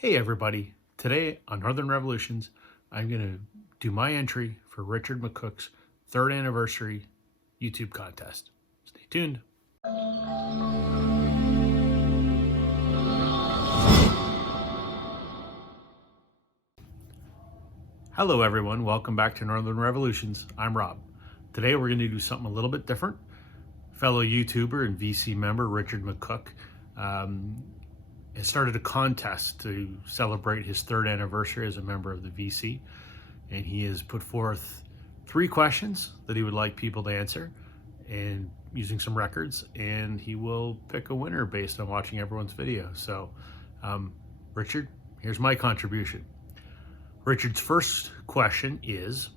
Hey everybody, today on Northern Revolutions, I'm going to do my entry for Richard McCook's 3rd anniversary YouTube contest. Stay tuned. Hello everyone, welcome back to Northern Revolutions. I'm Rob. Today we're going to do something a little bit different. Fellow YouTuber and VC member Richard McCook has started a contest to celebrate his 3rd anniversary as a member of the VC, and he has put forth 3 questions that he would like people to answer and using some records, and he will pick a winner based on watching everyone's video. So Richard, here's my contribution. Richard's first question is,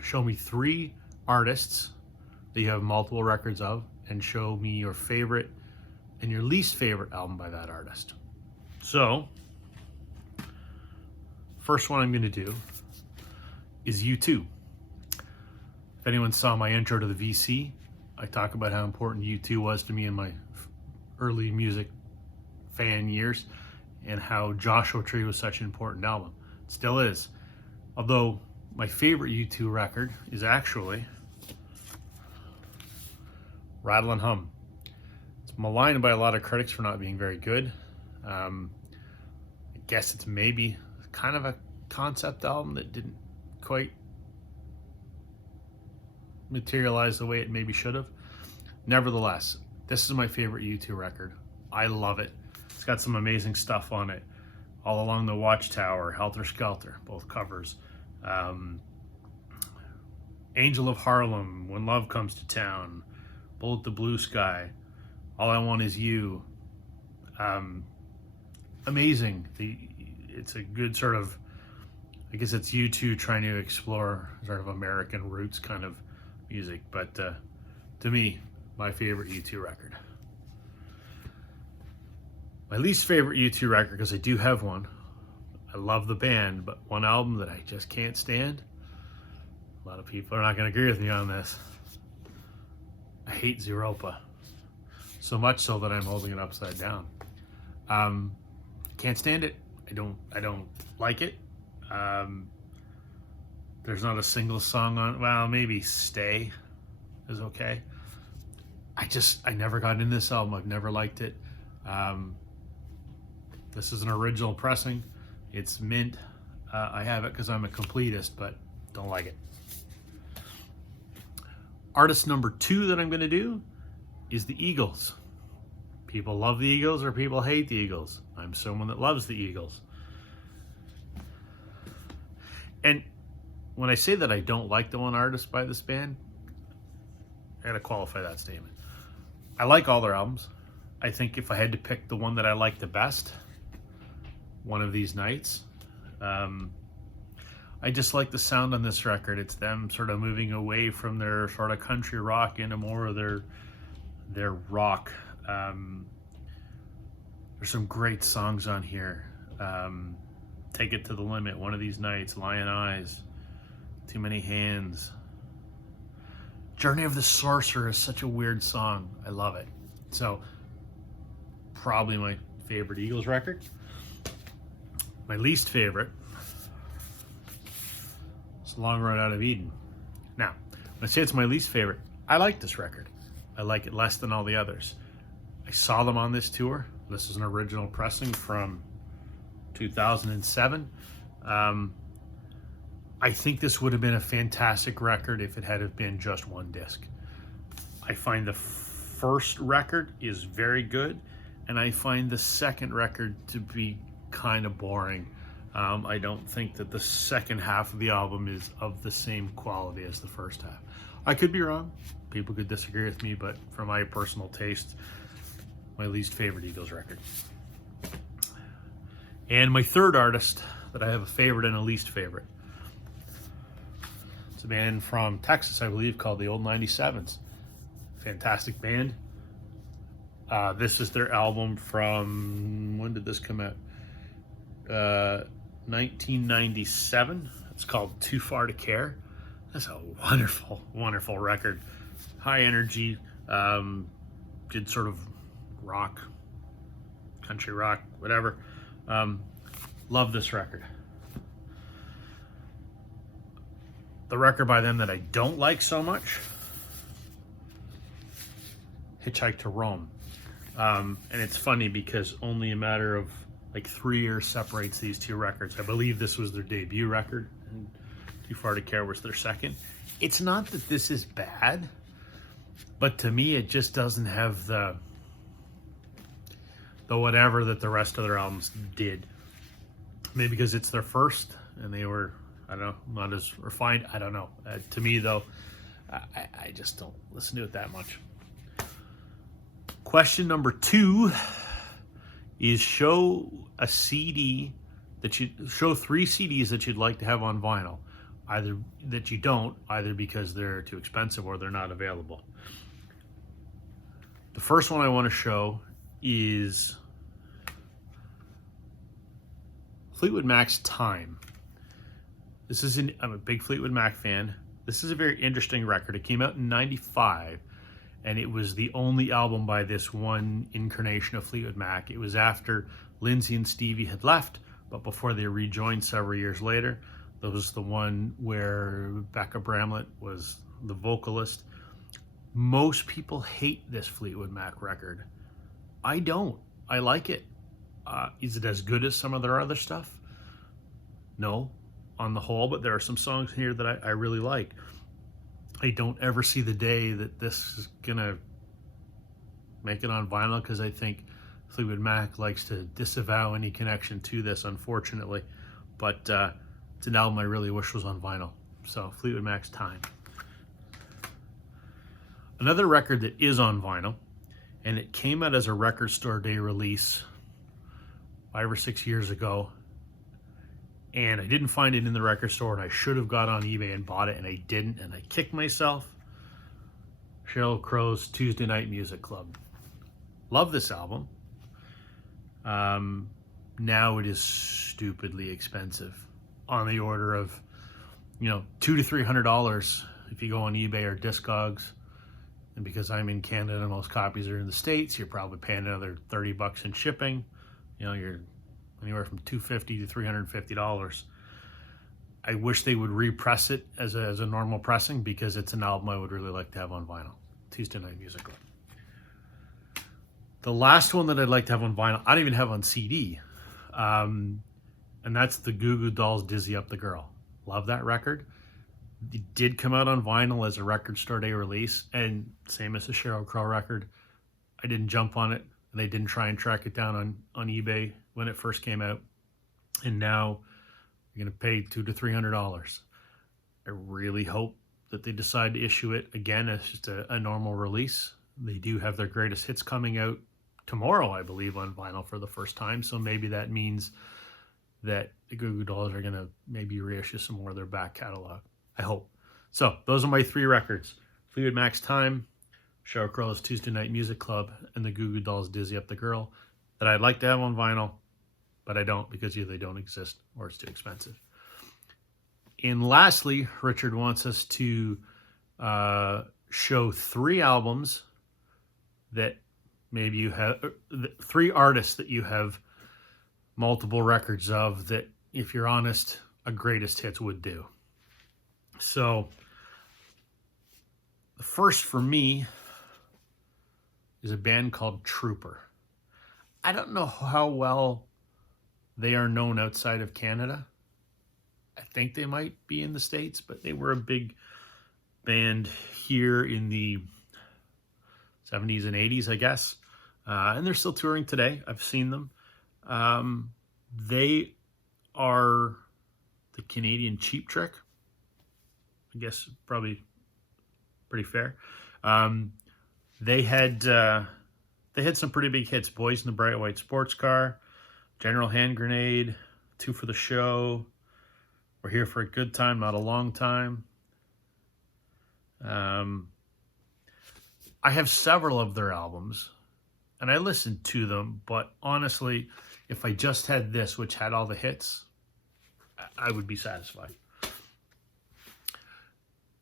show me 3 artists that you have multiple records of and show me your favorite and your least favorite album by that artist. So, first one I'm going to do is U2. If anyone saw my intro to the VC, I talk about how important U2 was to me in my early music fan years and how Joshua Tree was such an important album. It still is. Although my favorite U2 record is actually Rattle and Hum. Maligned by a lot of critics for not being very good. I guess it's maybe kind of a concept album that didn't quite materialize the way it maybe should have. Nevertheless, this is my favorite U2 record. I love it. It's got some amazing stuff on it. All Along the Watchtower, Helter Skelter, both covers. Angel of Harlem, When Love Comes to Town, Bullet the Blue Sky, All I Want Is You. Amazing. It's a good sort of, I guess it's U2 trying to explore sort of American roots kind of music. But to me, my favorite U2 record. My least favorite U2 record, because I do have one. I love the band, but one album that I just can't stand. A lot of people are not going to agree with me on this. I hate Zeropa. So much so that I'm holding it upside down. Can't stand it. I don't like it. There's not a single song on, well, maybe Stay is okay. I never got into this album. I've never liked it. This is an original pressing. It's mint. I have it because I'm a completist, but don't like it. Artist number 2 that I'm going to do is the Eagles. People love the Eagles or people hate the Eagles. I'm someone that loves the Eagles. And when I say that I don't like the one artist by this band, I gotta qualify that statement. I like all their albums. I think if I had to pick the one that I like the best, One of These Nights, I just like the sound on this record. It's them sort of moving away from their sort of country rock into more of their rock. There's some great songs on here. Take It to the Limit, One of These Nights, Lion Eyes, Too Many Hands. Journey of the Sorcerer is such a weird song. I love it. So, probably my favorite Eagles record. My least favorite is Long Road Out of Eden. Now, when I say it's my least favorite, I like this record. I like it less than all the others. I saw them on this tour. This is an original pressing from 2007. I think this would have been a fantastic record if it had have been just one disc. I find the first record is very good, and I find the second record to be kind of boring. I don't think that the second half of the album is of the same quality as the first half. I could be wrong. People could disagree with me, but for my personal taste, my least favorite Eagles record. And my third artist that I have a favorite and a least favorite. It's a band from Texas, I believe, called the Old 97s. Fantastic band. This is their album from, when did this come out? 1997. It's called Too Far to Care. That's a wonderful, wonderful record. High energy, did sort of rock, country rock, whatever. Love this record. The record by them that I don't like so much, Hitchhike to Rome. And it's funny because only a matter of like 3 years separates these two records. I believe this was their debut record, and Too Far to Care was their second. It's not that this is bad, but to me it just doesn't have the whatever that the rest of their albums did. Maybe because it's their first and they were, I don't know, not as refined. I don't know. To me though, I just don't listen to it that much. Question number 2 is show a CD that you show 3 CDs that you'd like to have on vinyl, either that you don't, either because they're too expensive or they're not available. The first one I want to show is Fleetwood Mac's Time. This is I'm a big Fleetwood Mac fan. This is a very interesting record. It came out in '95, and it was the only album by this one incarnation of Fleetwood Mac. It was after Lindsay and Stevie had left, but before they rejoined several years later. That was the one where Becca Bramlett was the vocalist. Most people hate this Fleetwood Mac record. I don't. I like it. Is it as good as some of their other stuff? No, on the whole, but there are some songs here that I really like. I don't ever see the day that this is gonna make it on vinyl, because I think Fleetwood Mac likes to disavow any connection to this, unfortunately. But it's an album I really wish was on vinyl. So Fleetwood Mac's Time. Another record that is on vinyl, and it came out as a record store day release 5 or 6 years ago, and I didn't find it in the record store, and I should have got on eBay and bought it, and I didn't, and I kicked myself. Sheryl Crow's Tuesday Night Music Club. Love this album. Now it is stupidly expensive, on the order of, $200 to $300 if you go on eBay or Discogs. And because I'm in Canada and most copies are in the States, you're probably paying another $30 in shipping. You're anywhere from $250 to $350. I wish they would repress it as a normal pressing, because it's an album I would really like to have on vinyl. Tuesday Night Music Club. The last one that I'd like to have on vinyl, I don't even have on CD. And that's the Goo Goo Dolls' Dizzy Up the Girl. Love that record. It did come out on vinyl as a record store day release, and same as the Sheryl Crow record, I didn't jump on it, and I didn't try and track it down on eBay when it first came out. And now you're going to pay $200 to $300. I really hope that they decide to issue it again as just a normal release. They do have their greatest hits coming out tomorrow, I believe, on vinyl for the first time. So maybe that means that the Goo Goo Dolls are going to maybe reissue some more of their back catalog. I hope. So those are my 3 records. Fleetwood Mac's Time, Sheryl Crow's Tuesday Night Music Club, and the Goo Goo Dolls' Dizzy Up the Girl that I'd like to have on vinyl, but I don't, because either they don't exist or it's too expensive. And lastly, Richard wants us to show 3 albums that maybe you have, 3 artists that you have multiple records of that, if you're honest, a greatest hits would do. So the first for me is a band called Trooper. I don't know how well they are known outside of Canada. I think they might be in the States, but they were a big band here in the 70s and 80s, I guess. And they're still touring today. I've seen them. They are the Canadian Cheap Trick. I guess probably pretty fair. They had some pretty big hits. Boys in the Bright White Sports Car, General Hand Grenade, Two for the Show, We're Here for a Good Time, Not a Long Time. I have several of their albums, and I listened to them, but honestly, if I just had this, which had all the hits, I would be satisfied.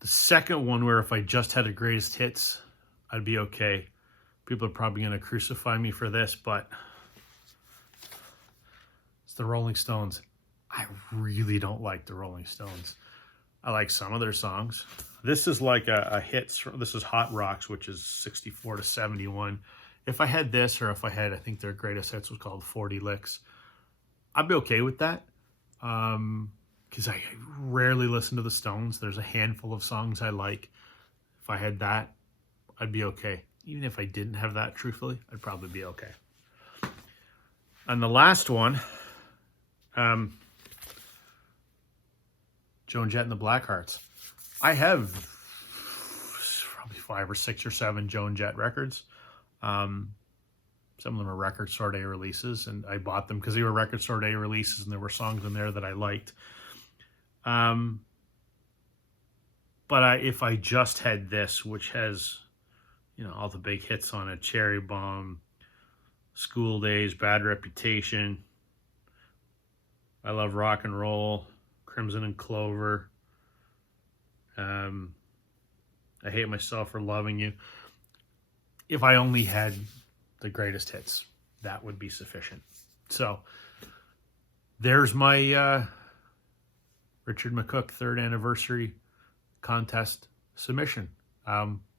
The second one, where if I just had the greatest hits, I'd be okay. People are probably going to crucify me for this, but it's the Rolling Stones. I really don't like the Rolling Stones. I like some of their songs. This is like a hits. This is Hot Rocks, which is 64 to 71. If I had this, or if I had, I think their greatest hits was called 40 Licks, I'd be okay with that. Because I rarely listen to the Stones. There's a handful of songs I like. If I had that, I'd be okay. Even if I didn't have that, truthfully, I'd probably be okay. And the last one, Joan Jett and the Blackhearts. I have probably 5 or 6 or 7 Joan Jett records. Some of them are Record Store Day releases, and I bought them because they were Record Store Day releases, and there were songs in there that I liked. But if I just had this, which has, you know, all the big hits on it, Cherry Bomb, School Days, Bad Reputation, I Love Rock and Roll, Crimson and Clover, I Hate Myself for Loving You. If I only had the greatest hits, that would be sufficient. So there's my Richard McCook 3rd anniversary contest submission.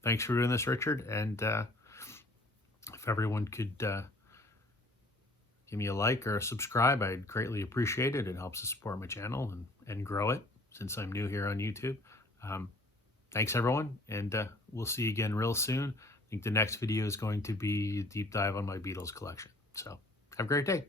Thanks for doing this, Richard. And if everyone could give me a like or a subscribe, I'd greatly appreciate it. It helps to support my channel and grow it, since I'm new here on YouTube. Thanks, everyone, and we'll see you again real soon. I think the next video is going to be a deep dive on my Beatles collection. So have a great day.